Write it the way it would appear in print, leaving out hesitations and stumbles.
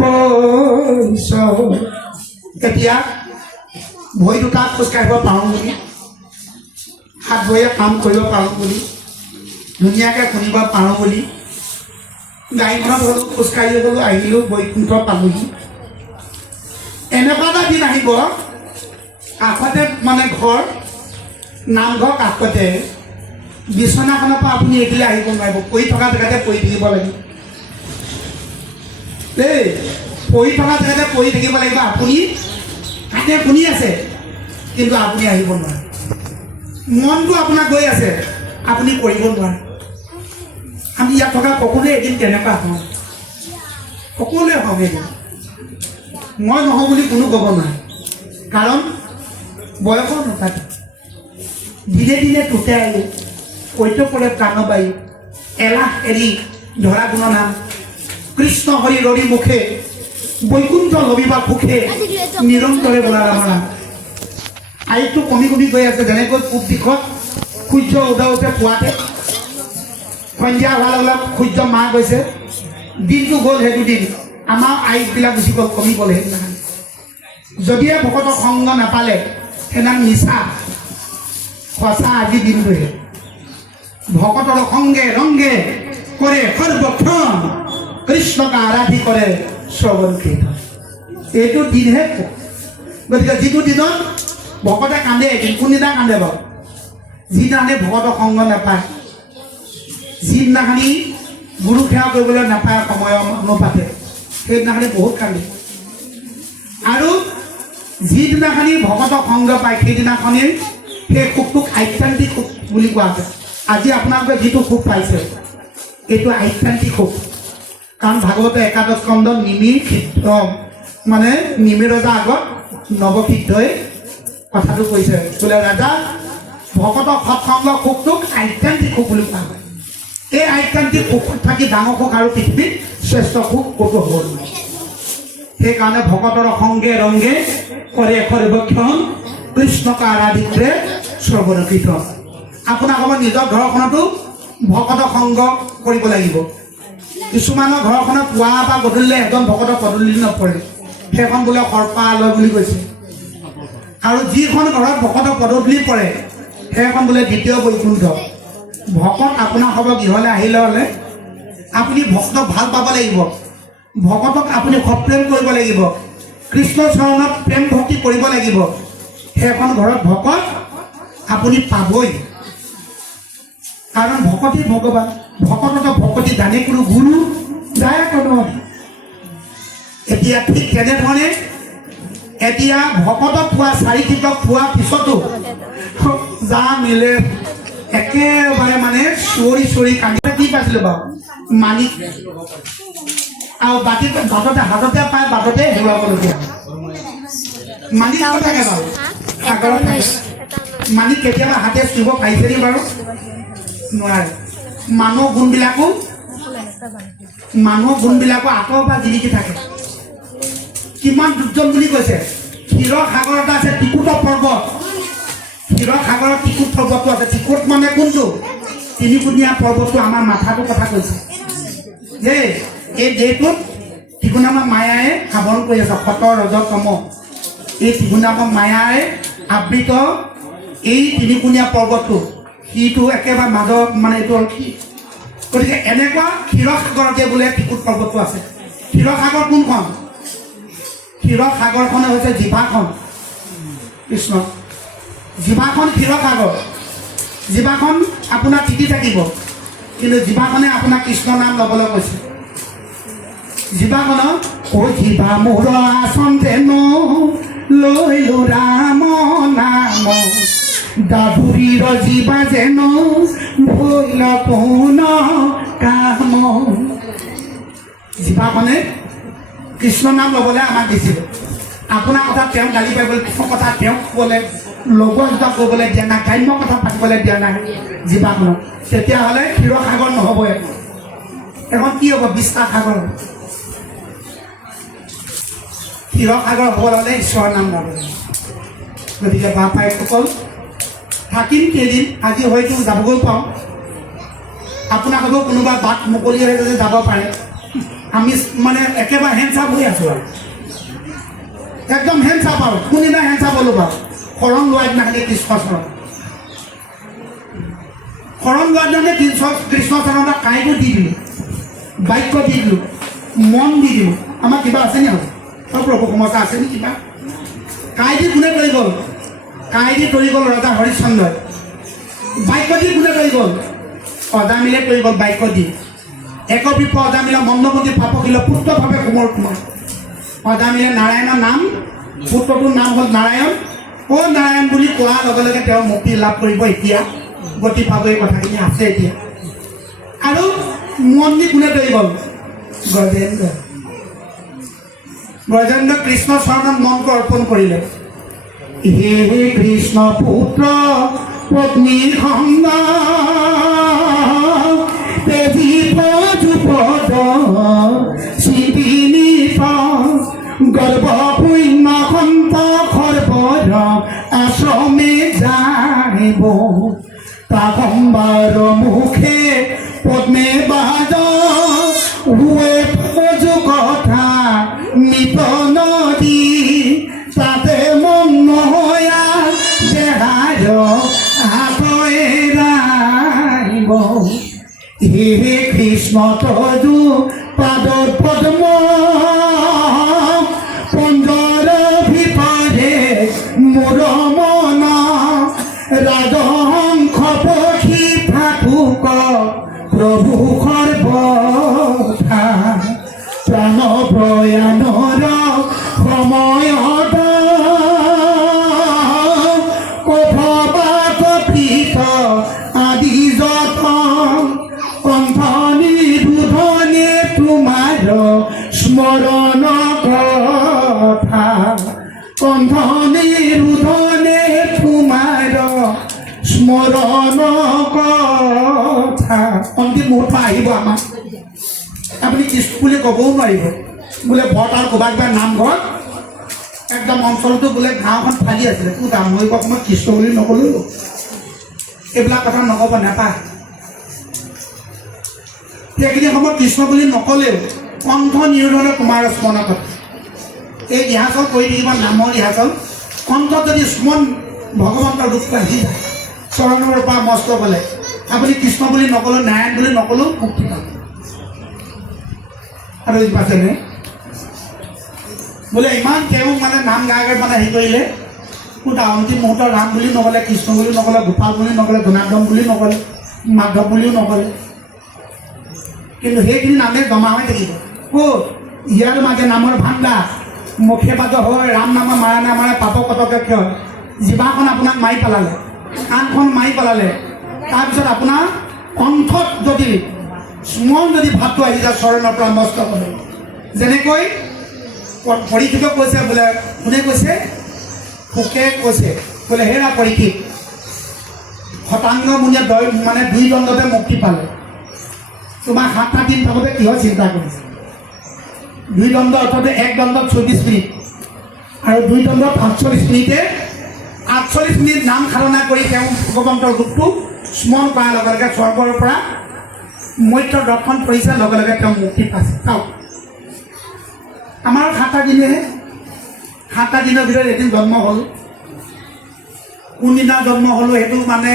বৈছ এতিয়া ভৰি দুটা খোজকাঢ়িব পাৰোঁ বুলি, হাত ভৰিয়ে কাম কৰিব পাৰোঁ বুলি, ধুনীয়াকৈ শুনিব পাৰোঁ বুলি গাড়ীখনত গ'লোঁ, খোজকাঢ়ি গ'লোঁ, আহিলোঁ, বৈকুণ্ঠ পালোঁহি। এনেকুৱা এটা দিন আহিব কাষতে মানে ঘৰ, নামঘৰ কাষতে বিচনাখনৰ পৰা আপুনি এইফালে আহিব নোৱাৰিব, পৰি থকা জেগাতে পৰি থাকিব লাগিব দেই, পৰি থকা জেগাতে পৰি থাকিব লাগিব। আপুনি কাণে শুনি আছে কিন্তু আপুনি আহিব নোৱাৰে, মনটো আপোনাৰ গৈ আছে, আপুনি কৰিব নোৱাৰে। আমি ইয়াত থকা সকলোৱে এদিন তেনেকুৱা হওঁ, সকলোৱে হওঁ এদিন। মই নহওঁ বুলি কোনো ক'ব নোৱাৰে, কাৰণ বয়সৰ নাথাকে। দিনে দিনে টুটে আয়ু, কৈত পৰে প্ৰাণবায়ু, এলাহ এৰি ধৰা গুণ নাম, কৃষ্ণ হৰি ৰৰি মুখে, বৈকুণ্ঠ লবিবা সুখে, নিৰন্তৰে বোলা ৰাম ৰাম। আয়ুটো কমি কমি গৈ আছে, যেনেকৈ পূব দিশত সূৰ্য উদয় উঠে পুৱাতে, সন্ধিয়া হোৱাৰ লগে লগে সূৰ্য মাৰ গৈছে, দিনটো গ'ল, সেইটো দিন আমাৰ আয়ুসবিলাক গুচি গ'ল, কমি গ'ল সেইদিনাখন। যদিহে ভকতৰ সংগ নাপালে সেইদিনা মিছা, সঁচা আজি দিনটোহে। ভকতৰ সংগে ৰংগে কৰে সৰ্বক্ষণ, কৃষ্ণক আৰাধি কৰে শ্ৰৱণ কীৰ্তন। এইটো দিনহে। গতিকে যিটো দিনত ভকতে কান্দে, এদিন কোনদিনা কান্দে বাৰু? যিদিনাখনি ভকতৰ সংগ নাপায়, যিদিনাখনি গুৰু সেৱা কৰিবলৈ নাপায় সময়ৰ অনুপাতে, সেইদিনাখনি বহুত কান্দে। আৰু যিদিনাখনি ভকতৰ সংগ পায় সেইদিনাখনি সেই সুখটোক আধ্যাত্মিক সুখ বুলি কোৱা হয়। আজি আপোনালোকে যিটো সুখ পাইছে এইটো আধ্যাত্মিক সুখ, কাৰণ ভাগৱতে একাদশ স্কন্ধ নিমিৰ সিদ্ধ মানে নিমিৰ ৰজা আগত নৱসিদ্ধই কথাটো কৈছে, বোলে ৰাজা ভকতৰ সৎসংগ সুখটোক আধ্যাত্মিক সুখ বুলি কোৱা হয়। এই আধ্যাত্মিক সুখত থাকি ডাঙৰ সুখ আৰু পৃথিৱীত শ্ৰেষ্ঠ সুখ ক'তো হ'ব নোৱাৰে। সেইকাৰণে ভকতৰ সংগে ৰংগে কৰে সৰ্বক্ষণ, কৃষ্ণক আৰাধি কৰে শ্ৰৱণ কীৰ্তন। আপোনাক আমাৰ নিজৰ ঘৰখনতো ভকতৰ সংগ কৰিব লাগিব। কিছুমানৰ ঘৰখনত পুৱা বা গধূলিলে এজন ভকতৰ পদূলি নপৰে, সেইখন বোলে সৰ্পালয় বুলি কৈছে। আৰু যিখন ঘৰত ভকতৰ পদূলি পৰে সেইখন বোলে দ্বিতীয় বৈকুণ্ঠ। ভকত আপোনাৰ হ'ব গৃহলৈ আহিলে হ'লে আপুনি ভক্তক ভাল পাব লাগিব, ভকতক আপুনি সপ্ৰেম কৰিব লাগিব, কৃষ্ণ চৰণত প্ৰেম ভক্তি কৰিব লাগিব। সেইখন ঘৰত ভকত আপুনি পাবই, কাৰণ ভকতি ভগৱান। ভকতত ভকতি জানে কোনো গুৰু যায় কোনো। এতিয়া ঠিক তেনেধৰণে এতিয়া ভকতক পোৱা চাৰিটিকক পোৱাৰ পিছতো যা মিলে একেবাৰে মানে চিঞৰি চিঞৰি কান্দি কি পাইছিলোঁ বাৰু? মানিক। আৰু বাকী বাটতে হাততে পাই বাটতে হেৰুৱাবলগীয়া মানিক থাকে বাৰু, সাগৰত থাকে। মানিক কেতিয়াবা হাতে চুব পাৰিছেনে বাৰু? নোৱাৰে। মানুহৰ গুণবিলাকো আঁতৰৰ পৰা জিলিকি থাকে। কিমান দুৰ্জন বুলি কৈছে। ক্ষীৰৰ সাগৰ এটা আছে, ত্ৰিকুট পৰ্বত। ক্ষীৰৰ সাগৰত ত্ৰিকুট পৰ্বতটো আছে। ত্ৰিকুট মানে কোনটো? তিনিকুণীয়া পৰ্বতটো আমাৰ মাথাটোৰ কথা কৈছে। দেই এই দেহটোত ত্ৰিকুণামা মায়াই আৱৰণ কৰি আছে, সতৰ ৰজত তম। এই ত্ৰিকুণামা মায়াই আবৃত এই তিনিকুণীয়া পৰ্বতটো, সিটো একেবাৰে মাজত মানে এইটো হ'ল কি। গতিকে এনেকুৱা ক্ষীৰসাগৰতে বোলে ত্ৰিকুট পৰ্বতটো আছে। ক্ষীৰসাগৰ কোনখন? ক্ষীৰসাগৰখনে হৈছে জিভাখন। কৃষ্ণ জিভাখন ক্ষীৰসাগৰ। জিভাখন আপোনাৰ তিতি থাকিব, কিন্তু জিভাখনে আপোনাক কৃষ্ণ নাম ল'বলৈ কৈছে। জিভাখনত ও জিভা মোৰ আসন যেনো লৈলো ৰাম নাম, দাদুৰীৰ জিভা যেন ভৈল পৌন কাম। জিভাখনে কৃষ্ণ নাম ল'বলৈ আমাক দিছিলে। আপোনাৰ কথা তেওঁ গালি পাৰিবলৈ, কৃষ্ণ কথা তেওঁক ক'বলৈ লগৰ কৰিবলৈ দিয়া নাই, গ্ৰাম্য কথা পাতিবলৈ দিয়া নাই জিভাখনক। তেতিয়াহ'লে ক্ষীৰসাগৰ নহ'ব, এখন কি হ'ব? বিস্তাৰ সাগৰ। ক্ষীৰসাগৰ হ'বলৈ হ'লে ঈশ্বৰৰ নাম ল'ব লাগিব। গতিকে বাপাইসকল থাকিম কেইদিন, আজি হয়তো যাবগৈ পাওঁ। আপোনাক হ'ব কোনোবা বাট মুকলি হৈ যদি যাব পাৰে, আমি মানে একেবাৰে হেণ্ডচাপ হৈ আছোঁ আৰু একদম হেণ্ডচাপ আৰু কোনদিনা হেণ্ডচাপ হ'লো বাৰু শৰণ লোৱা দিনাখনি কৃষ্ণচৰণ শৰণ লোৱা দিনাখনি কৃষ্ণচৰণত কাঁইটো দি দিলোঁ বাক্য দি দিলোঁ মন দি দিলোঁ আমাৰ কিবা আছে নি প্ৰভু সমস্যা আছে নি কিবা কাঁইদি কোনে তৰি গ'ল কাঁইদি তৰি গ'ল ৰজা হৰিশ্চন্দ্ৰই বাক্য দি কোনে তৰি গ'ল অজামিলে তৰি গ'ল বাক্য দি একবিপ অজামিলা মন্দমতী পাপশীল পুত্ৰভাৱে কোমৰ কোমৰ অজামিলে নাৰায়ণৰ নাম পুত্ৰটোৰ নাম হ'ল নাৰায়ণ নাৰায়ণ বুলি কোৱাৰ লগে লগে তেওঁ মুক্তি লাভ কৰিব এতিয়া গতি পাব এই কথাখিনি আছে এতিয়া আৰু মন্দি কোনে তৰি গ'ল গজেন্দ্ৰ কৃষ্ণ চৰণত মনটো অৰ্পণ কৰিলে হে কৃষ্ণ পুত্ৰ পত্নী সংগ গৰ্ভ শূন্য সন্ত খৰ্বৰ আশ্ৰমে জানিব তাকম্বাৰ মুখে পদ্মে বাদ হুৱে ফজু কথা নিত নদী তাতে মন নহয়া দেহাৰ হাতৰে ৰাইব হে কৃষ্ণ তজু পাদৰ পদ্ম পঞ্জৰ ভিতৰে মোৰ মন ৰাজহংস পক্ষী থাকুক প্ৰভু সৰ্বথা প্ৰাণ প্ৰয়াণৰ সময়ত কফবা কপিত আদি যতন কণ্ঠনি দুধনে তোমাৰ স্মৰণ কথা কণ্ঠনি দুধনে তোমাৰ স্মৰণ কথা অন্তিম মুহূৰ্ত আহিব আমাক আপুনি কৃষ্ণ বুলি ক'বও নোৱাৰিব বোলে ভৰ্তাৰ ক'ৰবাত কিবা নামঘৰত একদম অঞ্চলটো বোলে গাঁওখন ফালি আছিলে তোৰ দামৰিব সময়ত কৃষ্ণ বুলি নক'লোঁ এইবিলাক কথা নক'ব নাপায় সেইখিনি সময়ত কৃষ্ণ বুলি নক'লেও কণ্ঠ নিৰোধনে তোমাৰ স্মৰণ কথা এই ৰিহাৰ্চল কৰি থাকিব নামৰ ৰিহাৰ্চল কণ্ঠত যদি স্মৰণ ভগৱন্তৰ ৰূপটো আহি যায় চৰণৰ পৰা মস্ত গ'লে আপুনি কৃষ্ণ বুলি নক'লেও নাৰায়ণ বুলি নক'লেও মুক্তি পাব আৰু পাইছেনে বোলে ইমান তেওঁ মানে নাম গাই গাই মানে হেৰি কৰিলে কোন অন্তিম মুহূৰ্তৰ ৰাম বুলি নক'লে কৃষ্ণ বুলি নক'লে গোপাল বুলি নক'লে জনাৰ্দন বুলি নক'লে মাধৱ বুলিও নক'লে কিন্তু সেইখিনি নামে জমা হৈ থাকিব ইয়াৰ মাজে নামৰ ভাণ্ডাৰ মুখে বাদ হয় ৰাম নামৰ মাৰা নামাৰে পাপ কটকে কিয় জিভাখন আপোনাক মাৰি পেলালে কাণখন মাৰি পেলালে তাৰপিছত আপোনাৰ কণ্ঠত যদি স্মৰণ যদি ভাৱটো আহি যায় চৰণৰ পৰা মস্ত কৰে যেনেকৈ পৰীক্ষিত কৈছে বোলে কোনে কৈছে পোকে কৈছে বোলে হেৰা পৰীক্ষিত শতাংগ মুনিয়ে মানে দুই দণ্ডতে মুক্তি পালে তোমাৰ 7টা দিন থাকোঁতে কিহৰ চিন্তা কৰিছে দুই দণ্ড অৰ্থতে এক দণ্ডত 24 মিনিট আৰু দুই দণ্ডত 48 মিনিটে 48 মিনিট নাম সাধনা কৰি তেওঁ ভগৱন্তৰ ৰূপটো স্মৰণ কৰাৰ লগে লগে স্বৰ্গৰ পৰা মৈত্ৰৰ দৰ্শন কৰিছে লগে লগে তেওঁ মুক্তি পাইছে চাওক আমাৰ 7টা দিনেহে 7টা দিনৰ ভিতৰত এদিন জন্ম হ'ল কোনদিনা জন্ম হ'লো সেইটো মানে